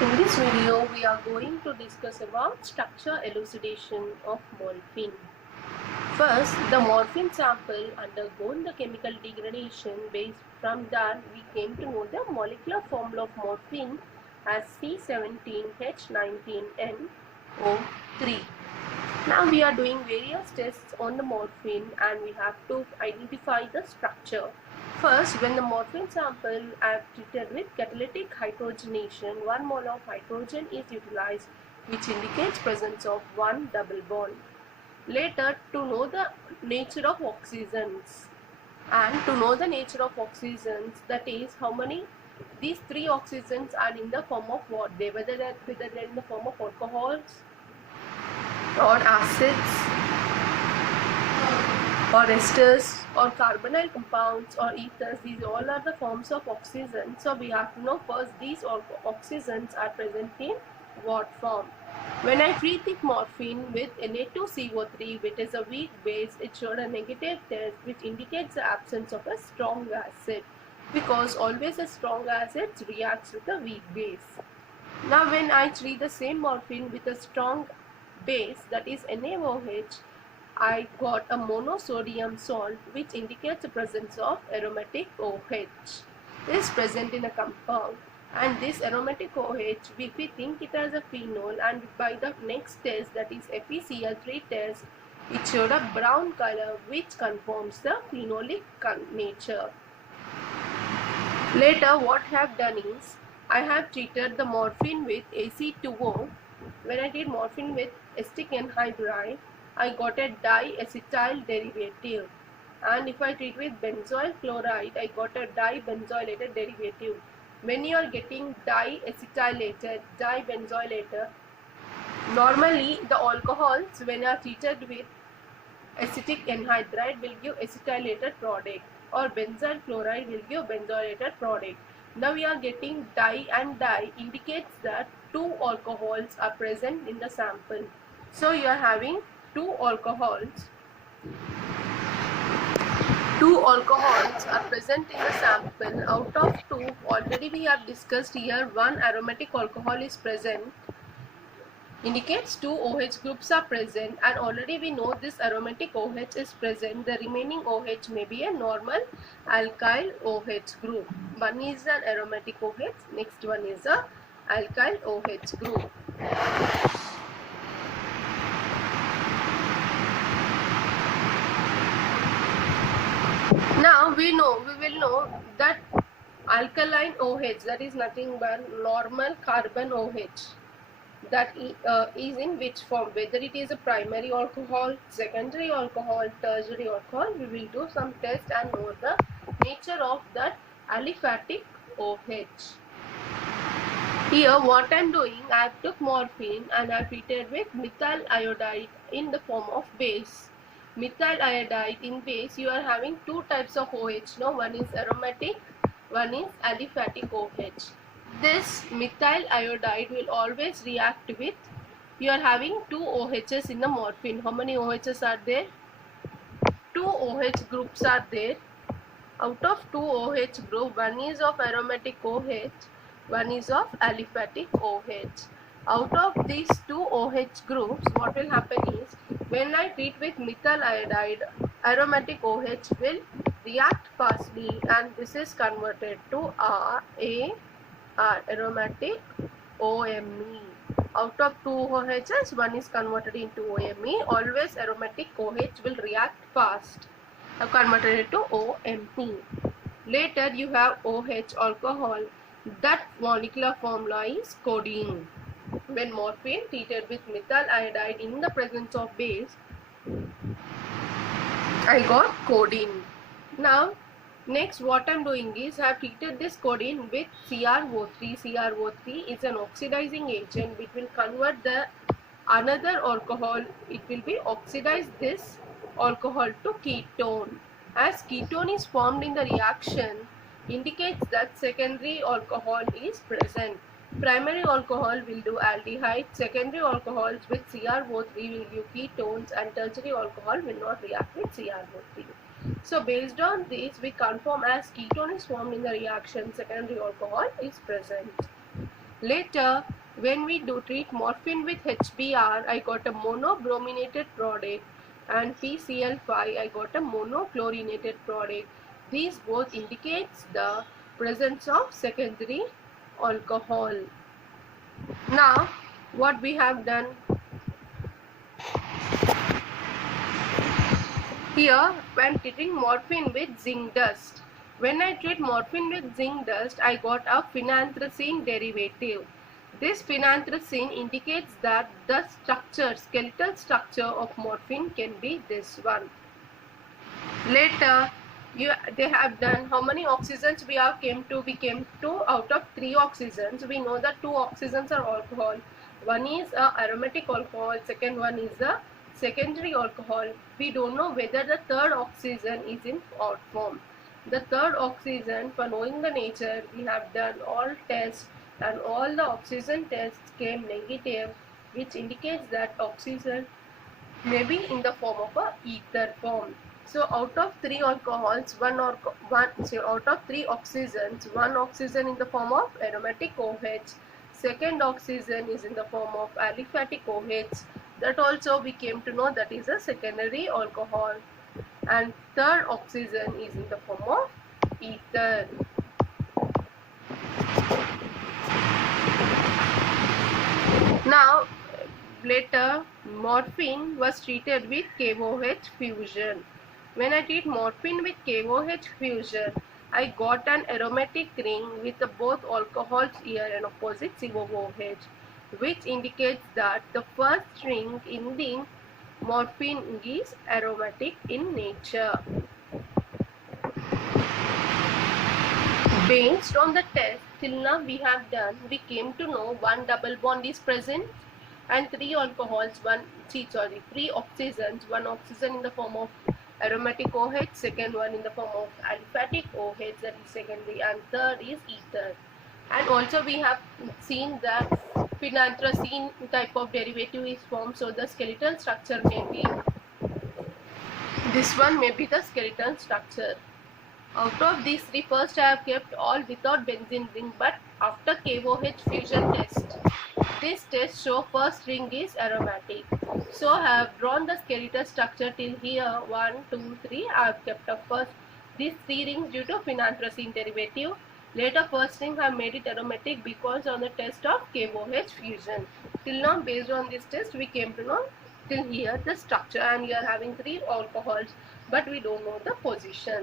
In this video, we are going to discuss about structure elucidation of morphine. First, the morphine sample undergone the chemical degradation. Based from that, we came to know the molecular formula of morphine as C17H19NO3. Now we are doing various tests on the morphine and we have to identify the structure. First, when the morphine sample are treated with catalytic hydrogenation, 1 mole of hydrogen is utilized, which indicates presence of one double bond. Later, to know the nature of oxygens, and to know the nature of oxygens, that is how many these three oxygens are in the form of what, whether they're in the form of alcohols or acids or esters or carbonyl compounds or ethers. These all are the forms of oxygen. So we have to know first these oxygens are present in what form. When I treat the morphine with Na2CO3, which is a weak base, it showed a negative test which indicates the absence of a strong acid, because always a strong acid reacts with a weak base. Now when I treat the same morphine with a strong base, that is NaOH, I got a monosodium salt which indicates the presence of aromatic OH is present in a compound, and this aromatic OH, if we think it as a phenol, and by the next test, that is FeCl3 test, it showed a brown color which confirms the phenolic nature. Later what I have done is I have treated the morphine with AC2O. When I did morphine with acetic anhydride, I got a diacetyl derivative, and if I treat with benzoyl chloride, I got a dibenzoylated derivative. When you are getting diacetylated, dibenzoylated, normally the alcohols when are treated with acetic anhydride will give acetylated product, or benzyl chloride will give benzoylated product. Now we are getting di, and di indicates that two alcohols are present in the sample. So you are having two alcohols are present in the sample. Out of two, already we have discussed here, one aromatic alcohol is present, indicates two OH groups are present, and already we know this aromatic OH is present. The remaining OH may be a normal alkyl OH group. One is an aromatic OH, next one is a alkyl OH group. Now we will know that alkaline OH, that is nothing but normal carbon OH, that is in which form, whether it is a primary alcohol, secondary alcohol, tertiary alcohol. We will do some test and know the nature of that aliphatic OH. Here what I am doing, I have took morphine and I treated with methyl iodide in the form of base. Methyl iodide in base, you are having two types of OH. Now one is aromatic, one is aliphatic OH. This methyl iodide will always react with, you are having two OHs in the morphine. How many OHs are there? Two OH groups are there. Out of two OH group, one is of aromatic OH, one is of aliphatic OH. Out of these two OH groups, what will happen is, when I treat with methyl iodide, aromatic OH will react fastly, and this is converted to aromatic OMe. Out of two OHs, one is converted into OMe. Always aromatic OH will react fast. I've converted it to OMe. Later you have OH alcohol. That molecular formula is codeine. When morphine treated with methyl iodide in the presence of base, I got codeine. Now next what I am doing is, I have treated this codeine with CrO3. CrO3 is an oxidizing agent which will convert the another alcohol. It will be oxidize this alcohol to ketone. As ketone is formed in the reaction, indicates that secondary alcohol is present. Primary alcohol will do aldehyde, secondary alcohols with CrO3 will give ketones, and tertiary alcohol will not react with CrO3. So based on this, we confirm as ketone is formed in the reaction, secondary alcohol is present. Later, when we do treat morphine with HBr, I got a monobrominated product, and PCl5, I got a monochlorinated product. These both indicates the presence of secondary alcohol. Now, what we have done here, when treating morphine with zinc dust. When I treat morphine with zinc dust, I got a phenanthracene derivative. This phenanthracene indicates that the skeletal structure of morphine can be this one. Later, they have done how many oxygens we have came to. We came to out of 3 oxygens. We know that 2 oxygens are alcohol. One is a aromatic alcohol. Second one is a secondary alcohol. We don't know whether the third oxygen is in odd form. The third oxygen, for knowing the nature, we have done all tests and all the oxygen tests came negative, which indicates that oxygen may be in the form of a ether form. So out of 3 alcohols, out of 3 oxygens, 1 oxygen in the form of aromatic OH, second oxygen is in the form of aliphatic OH. That also we came to know that is a secondary alcohol, and third oxygen is in the form of ether. Now, later, morphine was treated with KOH fusion. When I treat morphine with KOH fusion, I got an aromatic ring with both alcohols here and opposite COOH, which indicates that the first ring in the morphine is aromatic in nature. Based on the test till now we have done, we came to know 1 double bond is present and 3 alcohols, 3 oxygens, 1 oxygen in the form of aromatic OH, second one in the form of aliphatic OH, that is secondary, and third is ether. And also we have seen that phenanthracene type of derivative is formed, so the skeletal structure may be, this one may be the skeletal structure. Out of these 3, first I have kept all without benzene ring, but after KOH fusion test, this test show first ring is aromatic. So I have drawn the skeletal structure till here, 1, 2, 3. I have kept up first these 3 rings due to phenanthracene derivative. Later first ring I have made it aromatic because on the test of KOH fusion. Till now based on this test we came to know till here the structure, and we are having 3 alcohols but we don't know the position.